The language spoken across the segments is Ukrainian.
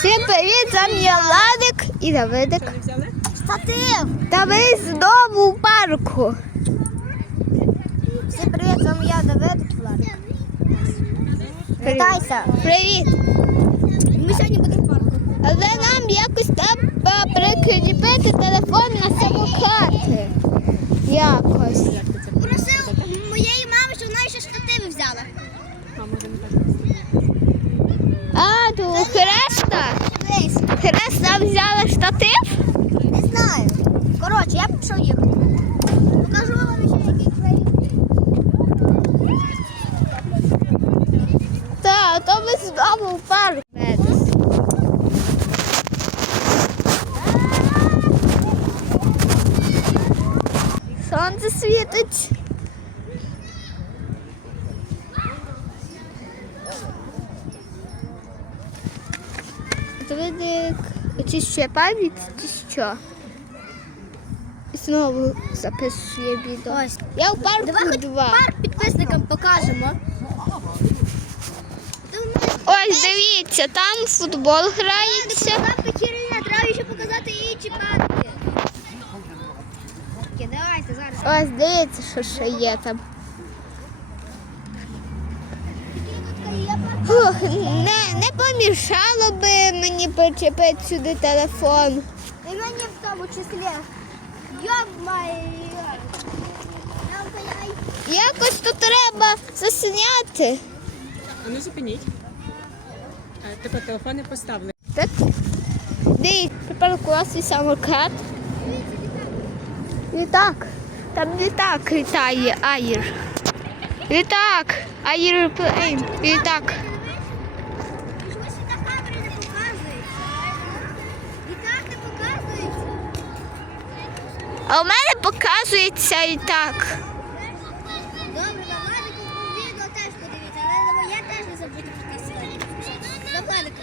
Всім привіт, з вами я Владик і Давидик. Взяли? Та ви знову у парку. Всім привіт, з вами я Давид Владик. Вітайся. Привіт! Ми сьогодні будемо в парку. Але нам якось треба прикріпити телефон на самокати. Якось. Просив моєї мами, щоб вона ще штативи взяла. А, може не так. А, то Хреста? Дивись, Хреста взяла штатив? не знаю. Коротше, я пішов їхати. Покажу вам ще який країн. Так, то ми знову в парку. Сонце світить. Давидик, очищує пам'ять, чи що? І знову записує відео. Ось. Я в парку Давай хоч два. парк підписникам покажемо. Ось дивіться, там футбол грається. Там вечірня, треба ще показати інші парки. Давайте зараз. Ось дивіться, що ще є там. Фух, помішало би мені почепити сюди телефон. І мені в тому числі. Якось тут треба засняти. А ну зупиніть. Тепер телефони поставили. Так? Дивіться, припаркувався самокат. Літак. Там літак літає, аїр. Літак. Аєроплейн. Літак. Чомусь і на камері не показується. І так не показується. А у мене показується літак. Добре, на Владику відео теж подивіться, але моє теж не забудьте підписувати. На Владику.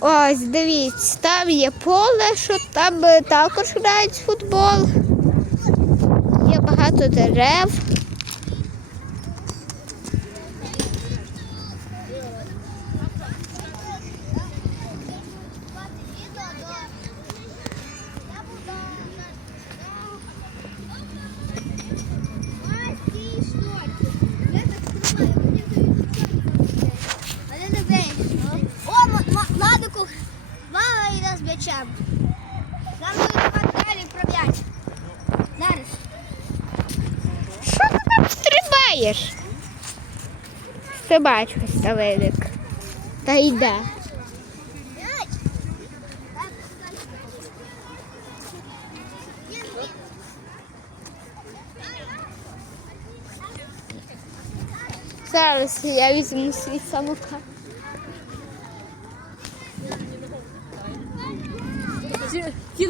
Ось, дивіться, там є поле, що там е, також грають футбол. Є багато дерев. Ось ці штуки. Я так тримаю, мені здається, Але не вийшло. О, М- М- Владику, мама йде з м'ячем. Нам давати далі про. Зараз. Що ти там стрибаєш? Стрибачка ставидик. Та йде. Зараз я візьму свій самокат.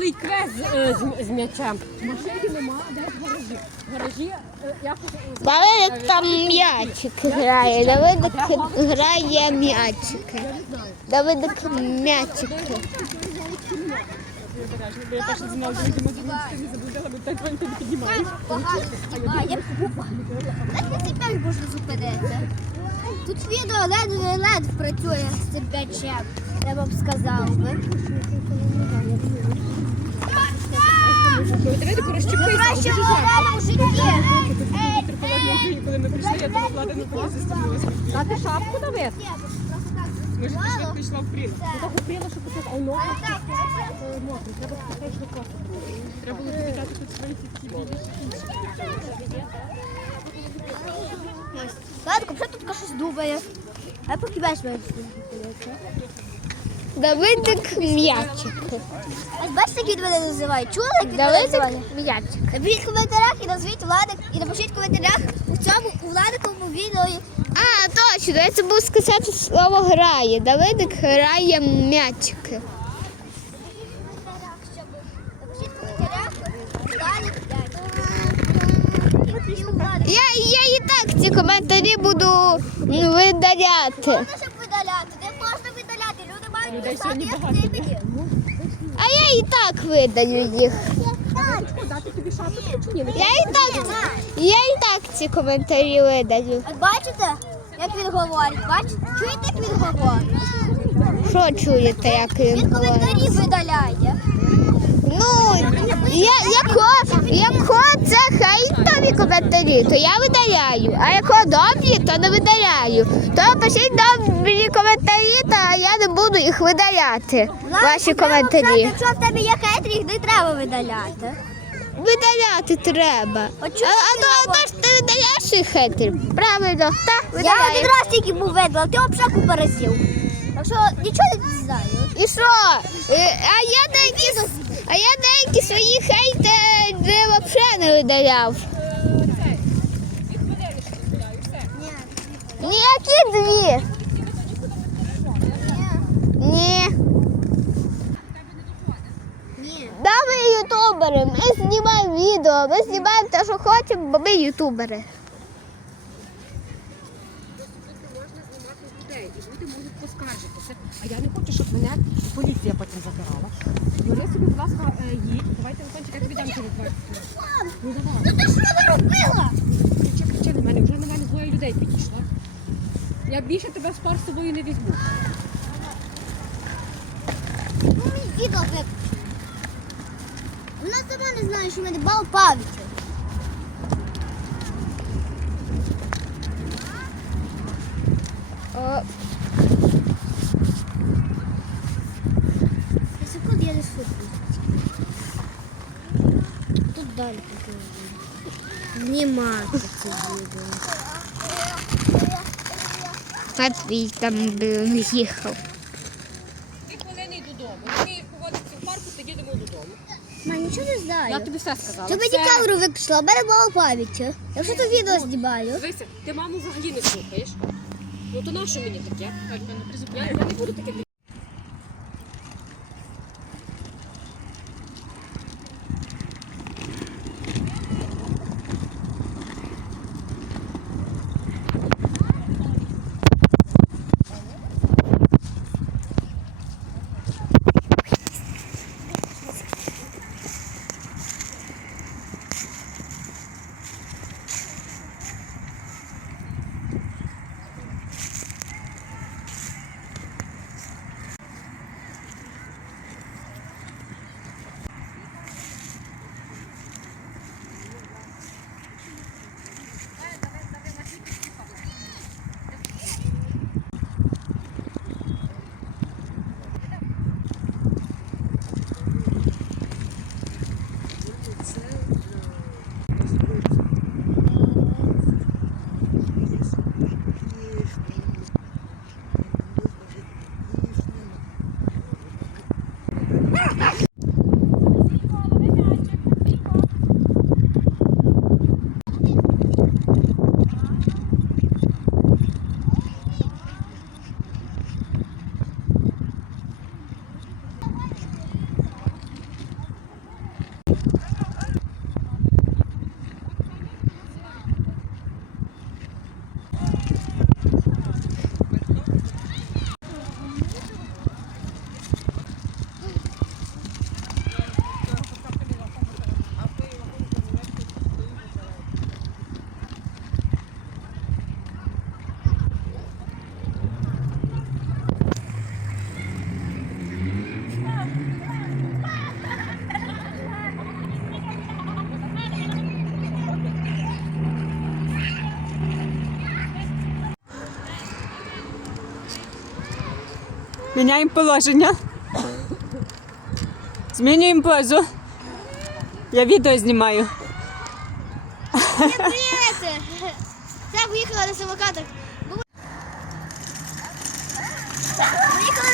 Ці- квест з, е, з, з м'ячем. Машини нема, де в гаражі. В гаражі е, якось... е, Давидик там м'ячик грає. Давидик грає м'ячики. Давидик м'ячики. я теж не знала, що ти не заблудила, бо так не піднімаєш. А, я. Як я цей м'яч зупинити? Тут відео ледь не ледь працює з цим м'ячем, я вам сказав би. Давайте Ми розчепися. краще в реальному житті. Коли ми прийшли, я думала, влада не полізе стомилася. Дати шапку. Може, ти швидко йшла в пріл. Так упріла, що потім, а ноги мокрі. Треба просто. Треба було запитати тут свої сітки. Ладно, що тут щось думає? А поки бачиш мене. Давидик м'ячик. Ось бачите, як він мене називає? Чули, як він мене Давидик м'ячик. Напишіть в коментарях і назвіть Владик, і напишіть в коментарях у цьому у Владиковому відео. А, точно, я забув сказати слово грає. Давидик грає м'ячики. Напишіть в коментарях Владик І у Владика. Я, я і так ці коментарі буду видаляти. Можна щоб видаляти, не можна видаляти. Люди мають Людей сьогодні багато. А я і так видаю їх. Дати тобі тобі чи ні? Я і так, я і так ці коментарі видаю. От бачите, як він говорить? Бачите? Чуєте, як він говорить? Що чуєте, як він Він говорить? коментарі видаляє. Ну, я, яко, яко це хейтові коментарі, то я видаляю. А яко добрі, то не видаляю. То пишіть добрі коментарі, та я не буду їх видаляти. Ваші коментарі. Якщо в тебе є хейтер, їх не треба видаляти. Видаляти треба. А, чому а то, а то ж ти видаляєш їх хейтер. Правильно, так, Я видаляю. один раз тільки був видала, ти купа разів. Так що нічого не знаю. І що? Е, А я деякі, а я деякі свої хейтери взагалі не видаляв. Ще дозволяю. Ніякі дві. Ні. Ні. Да, ми ютубери. Ми знімаємо відео, ми знімаємо те, що хочемо, бо ми ютубери. можна знімати людей, і люди можуть поскаржитися. А я не хочу, щоб мене поліція потім забирала. Бери собі, будь ласка, е, їдь. Давайте, Антончик, я тобі дам через 20 хвилин. Ну давай. Ну ти що наробила? Кричи, кричи на мене, вже на мене двоє людей підійшло. Я більше тебе в пар з собою не візьму. Ну мені відео виключи. Вона сама не знає, що мене бал пам'яті. О, На я не слухаю. Тут далі таке. Знімати це відео. А твій там їхав. Дві хвилини не додому. Ми поводитися в парку, тоді їдемо додому. Ма, нічого не знаю. Я тобі все сказала. Ти мені Все. камеру виключила, в мене мало пам'яті. Я вже то відео знімаю. Дивися, ти маму взагалі не слухаєш. Ну то нащо мені таке? Я, я не буду таке. Міняємо положення. Змінюємо позу. Я відео знімаю. Привіт! Це поїхала на самокатах. Поїхала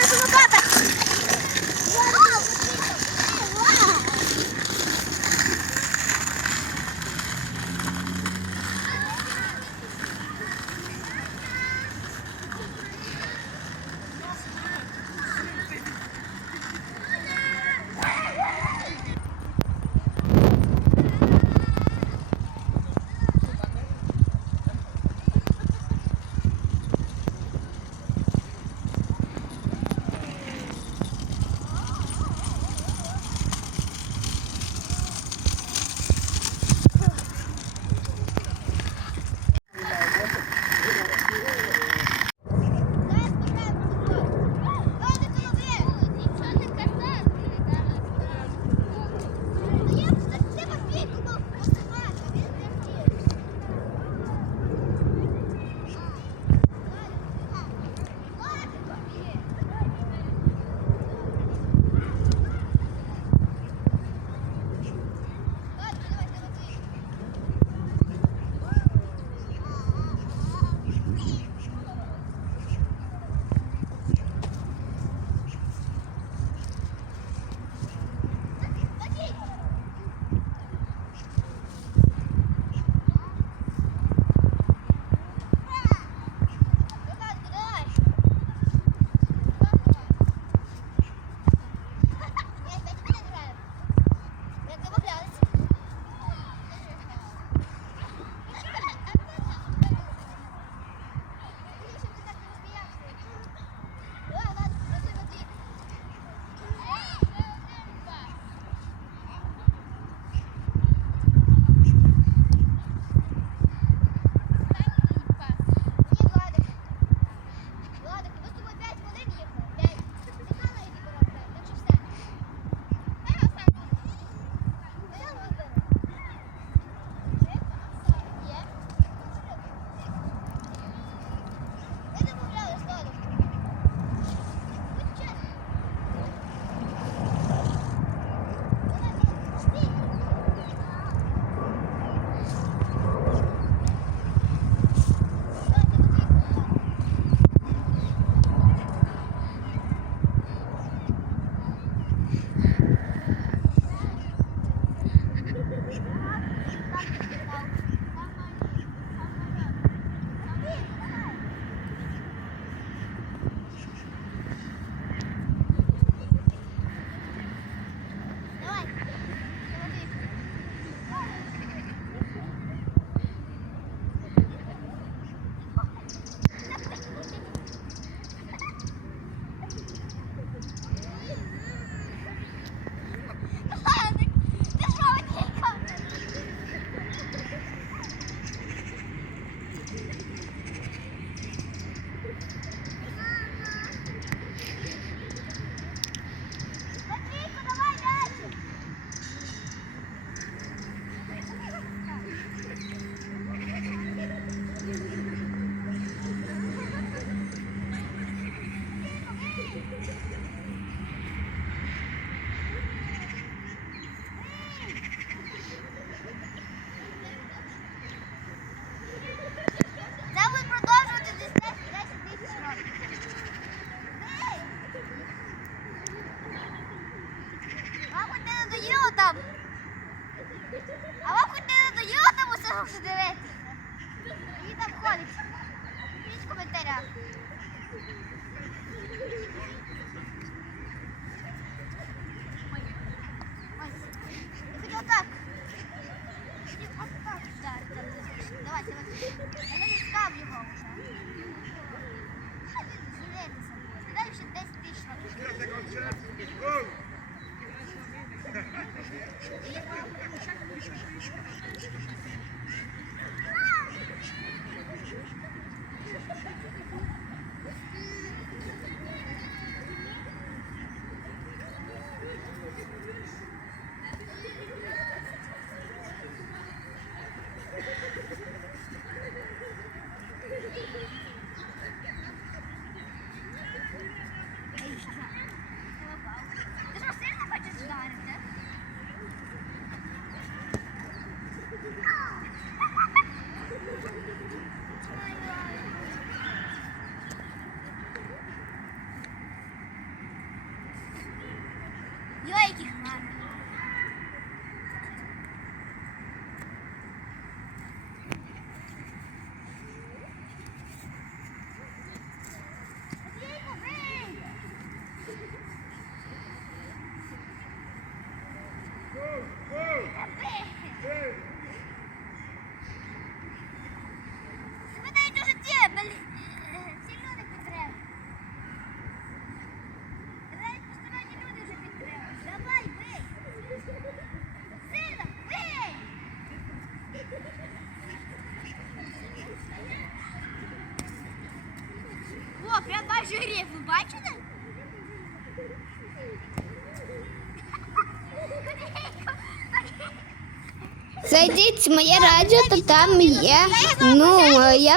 Знайдіть моє радіо, то там є. Ну, я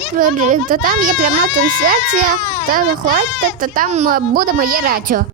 то там є пряма трансляція, то заходьте, то там буде моє радіо.